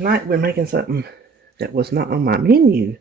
tonight we're making something that was not on my menu.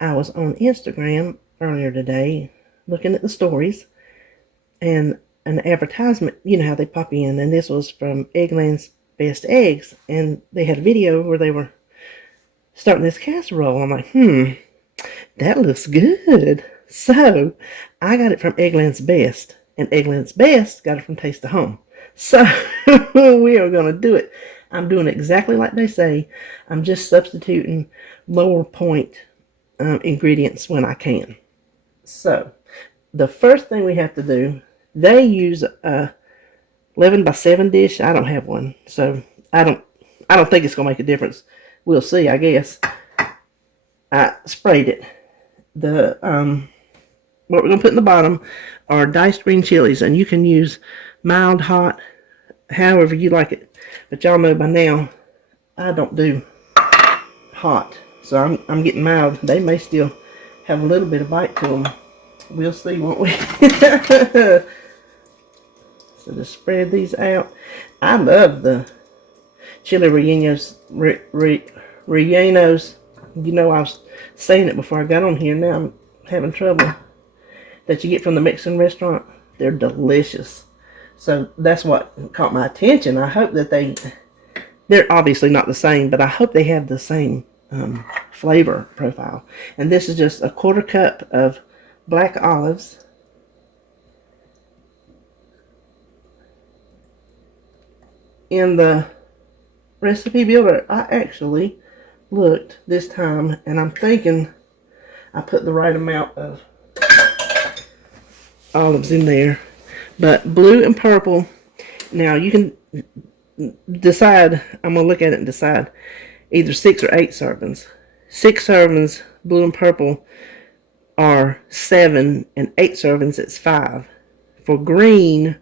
I was on Instagram earlier today looking at the stories and an advertisement, you know how they pop in, and this was from Eggland's Best Eggs, and they had a video where they were starting this casserole. I'm like, that looks good. So I got it from Eggland's Best, and Eggland's Best got it from Taste of Home. So we are going to do it. I'm doing exactly like they say. I'm just substituting lower point ingredients when I can. So the first thing we have to do, they use a 11 by 7 dish. I don't have one, so I don't think it's going to make a difference. We'll see, I guess. I sprayed it. What we're going to put in the bottom are diced green chilies, and you can use mild, hot, however you like it. But y'all know by now, I don't do hot, so I'm getting mild. They may still have a little bit of bite to them. We'll see, won't we? So just spread these out. I love the chili rellenos. You know, I was saying it before I got on here. Now I'm having trouble. That you get from the Mexican restaurant. They're delicious. So that's what caught my attention. I hope that they're obviously not the same, but I hope they have the same flavor profile. And this is just a 1/4 cup of black olives. In the recipe builder, I actually looked this time, and I'm thinking I put the right amount of olives in there. But blue and purple, now you can decide, I'm going to look at it and decide, either 6 or 8 servings. 6 servings, blue and purple, are 7, and 8 servings, it's 5. For green,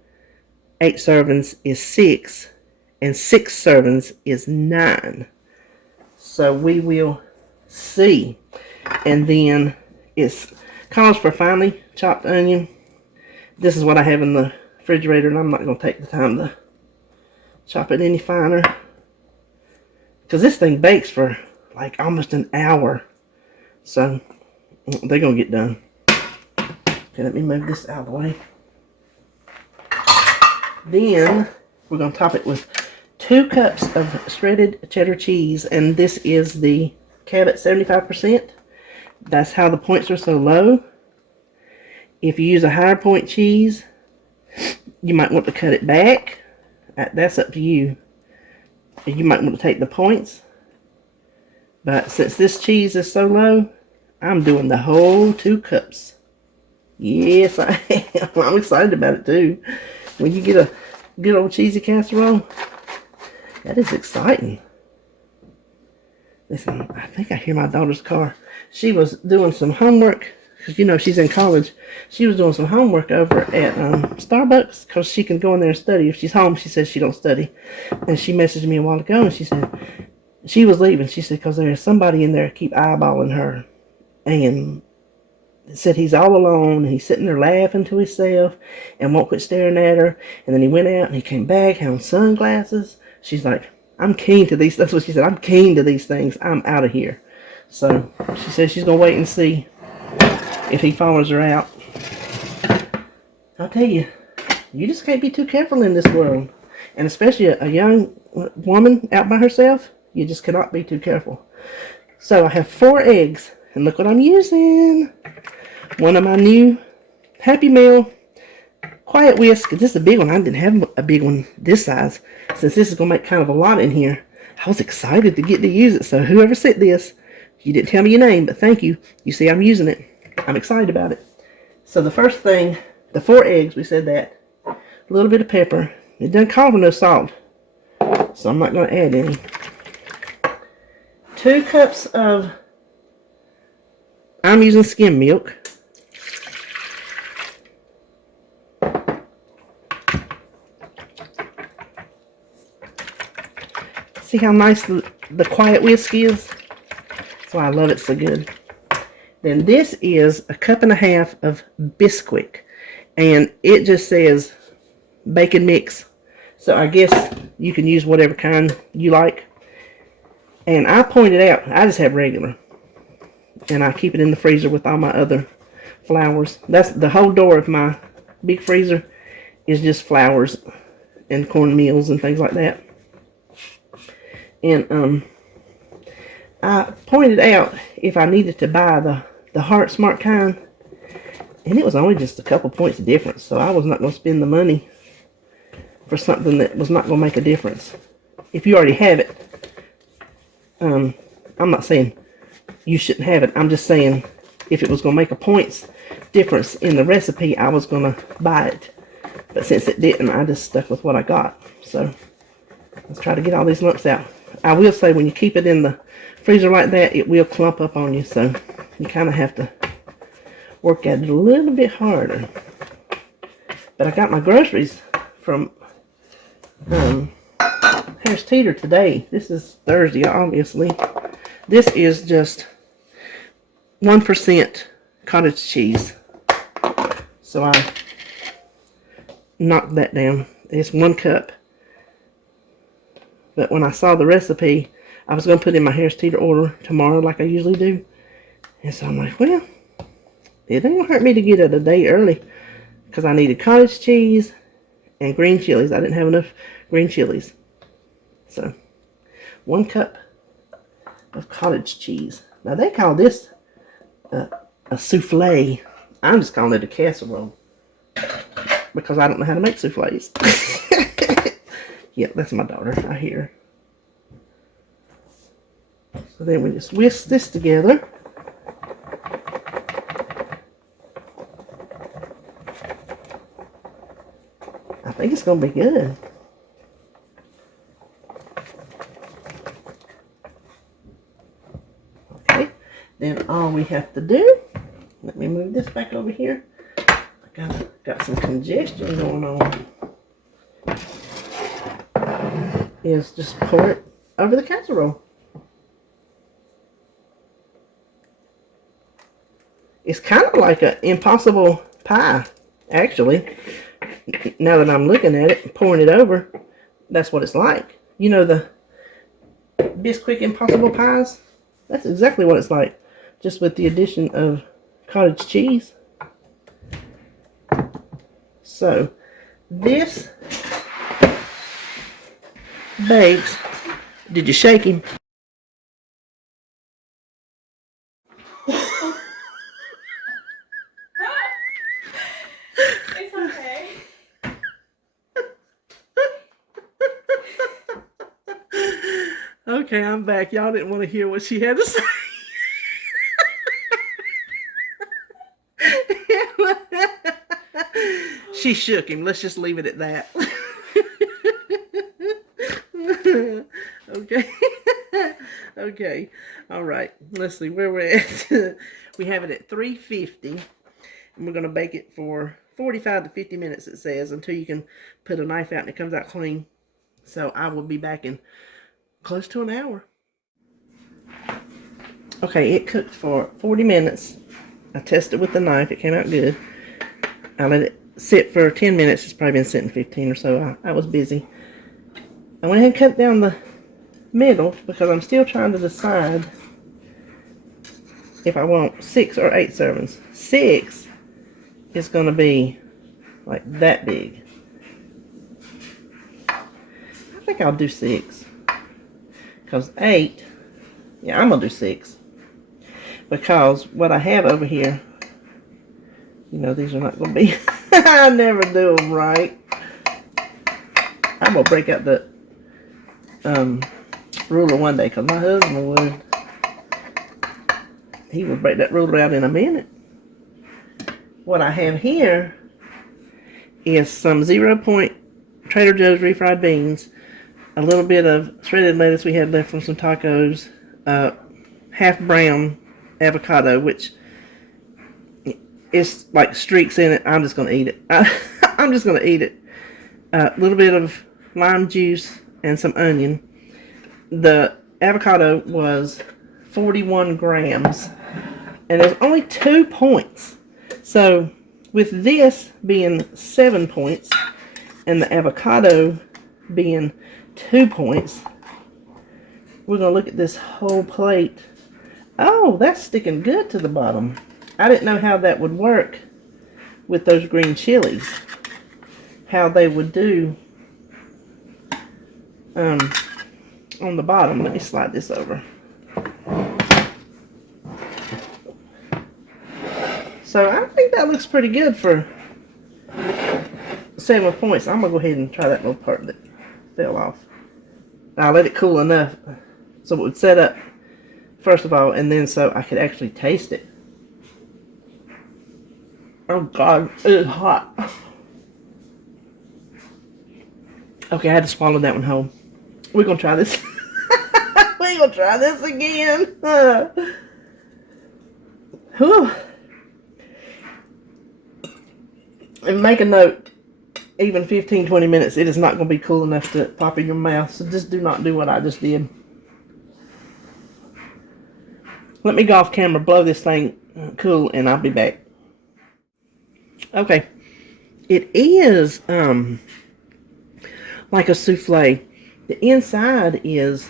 8 servings is 6, and 6 servings is 9. So we will see. And then it calls for finely chopped onion. This is what I have in the refrigerator, and I'm not going to take the time to chop it any finer, because this thing bakes for like almost an hour. So they're going to get done. Okay, let me move this out of the way. Then we're going to top it with 2 cups of shredded cheddar cheese, and this is the Cabot 75%. That's how the points are so low. If you use a higher point cheese, you might want to cut it back. That's up to you. You might want to take the points. But since this cheese is so low, I'm doing the whole 2 cups. Yes, I am. I'm excited about it too. When you get a good old cheesy casserole, that is exciting. Listen, I think I hear my daughter's car. She was doing some homework, because you know she's in college. She was doing some homework over at Starbucks, because she can go in there and study. If she's home, she says she don't study. And she messaged me a while ago, and she said she was leaving. She said because there's somebody in there keep eyeballing her, and said he's all alone, and he's sitting there laughing to himself and won't quit staring at her. And then he went out and he came back having sunglasses. She's like, I'm keen to these. That's what she said. I'm keen to these things. I'm out of here. So she says she's going to wait and see if he follows her out. I'll tell you, you just can't be too careful in this world. And especially a young woman out by herself, you just cannot be too careful. So I have 4 eggs. And look what I'm using. One of my new Happy Meal Quiet Whisk. This is a big one. I didn't have a big one this size. Since this is going to make kind of a lot in here, I was excited to get to use it. So whoever sent this, you didn't tell me your name, but thank you. You see, I'm using it. I'm excited about it. So the first thing, the 4 eggs, we said that. A little bit of pepper. It doesn't call for no salt, so I'm not going to add any. 2 cups of, I'm using skim milk. See how nice the quiet whisk is? That's why I love it so good. Then this is a 1.5 cups of Bisquick. And it just says bacon mix. So I guess you can use whatever kind you like. And I pointed out, I just have regular. And I keep it in the freezer with all my other flours. That's the whole door of my big freezer is just flours and cornmeals and things like that. And I pointed out if I needed to buy the Heart Smart kind, and it was only just a couple points difference, so I was not going to spend the money for something that was not going to make a difference. If you already have it, I'm not saying you shouldn't have it. I'm just saying if it was going to make a points difference in the recipe, I was going to buy it. But since it didn't, I just stuck with what I got. So let's try to get all these lumps out. I will say when you keep it in the freezer like that, it will clump up on you. So you kind of have to work at it a little bit harder. But I got my groceries from Harris Teeter today. This is Thursday, obviously. This is just 1% cottage cheese. So I knocked that down. It's 1 cup. But when I saw the recipe, I was going to put in my Harris Teeter order tomorrow like I usually do. And so I'm like, well, it ain't going to hurt me to get it a day early. Because I needed cottage cheese and green chilies. I didn't have enough green chilies. So, 1 cup of cottage cheese. Now they call this a souffle. I'm just calling it a casserole. Because I don't know how to make souffles. Yep, that's my daughter. I hear her. So then we just whisk this together. I think it's going to be good. Okay, then all we have to do, let me move this back over here. I got some congestion going on. Is just pour it over the casserole. It's kind of like an impossible pie, actually. Now that I'm looking at it and pouring it over, that's what it's like. You know the Bisquick Impossible Pies? That's exactly what it's like, just with the addition of cottage cheese. So, this bakes. Did you shake him? It's okay. Okay, I'm back. Y'all didn't want to hear what she had to say. She shook him. Let's just leave it at that. Okay. Okay. All right. Let's see where we're at. We have it at 350. And we're going to bake it for 45 to 50 minutes, it says, until you can put a knife out and it comes out clean. So I will be back in close to an hour. Okay, it cooked for 40 minutes. I tested with the knife. It came out good. I let it sit for 10 minutes. It's probably been sitting 15 or so. I was busy. I went ahead and cut down the middle because I'm still trying to decide if I want 6 or 8 servings. 6 is going to be like that big. I think I'll do 6. Because 8, yeah, I'm going to do 6. Because what I have over here, you know, these are not going to be, I never do them right. I'm going to break out the ruler one day because my husband would. He would break that ruler out in a minute. What I have here is some 0 point Trader Joe's refried beans, a little bit of shredded lettuce we had left from some tacos, half brown avocado, which is like streaks in it. I'm just going to eat it. I'm just going to eat it. A little bit of lime juice and some onion. The avocado was 41 grams. And there's only 2 points. So with this being 7 points and the avocado being 2 points, we're going to look at this whole plate. Oh, that's sticking good to the bottom. I didn't know how that would work with those green chilies. How they would do on the bottom. Let me slide this over. So I think that looks pretty good for 7 points. I'm going to go ahead and try that little part that fell off. I'll let it cool enough so it would set up first of all, and then so I could actually taste it. Oh God, it's hot. Okay, I had to swallow that one whole. We're going to try this. We're going to try this again. Whew. And make a note, even 15-20 minutes, it is not going to be cool enough to pop in your mouth. So just do not do what I just did. Let me go off camera, blow this thing cool, and I'll be back. Okay. It is like a souffle. The inside is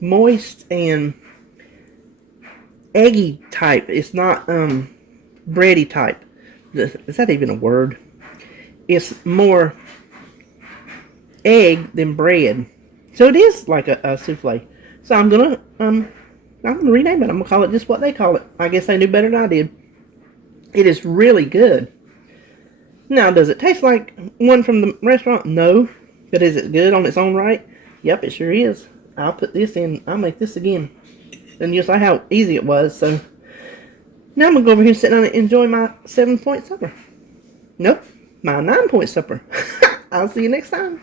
moist and eggy type. It's not bready type. Is that even a word? It's more egg than bread. So it is like a souffle. So I'm gonna rename it. I'm gonna call it just what they call it. I guess they knew better than I did. It is really good. Now, does it taste like one from the restaurant? No. But is it good on its own right? Yep, it sure is. I'll put this in. I'll make this again. And you'll see how easy it was. So now I'm going to go over here and sit down and enjoy my 7-point supper. Nope, my 9-point supper. I'll see you next time.